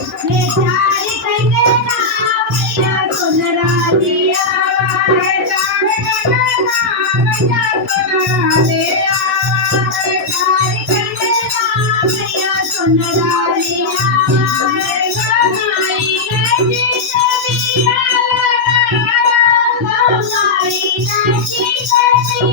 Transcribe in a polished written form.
हे चारी कैसे नाम मैया सुनरा दिया है चार नाम मैया सुनरा दिया है चारी कैसे नाम मैया सुनरा दिया है गंगाई नदी कभी गंगाई नदी कभी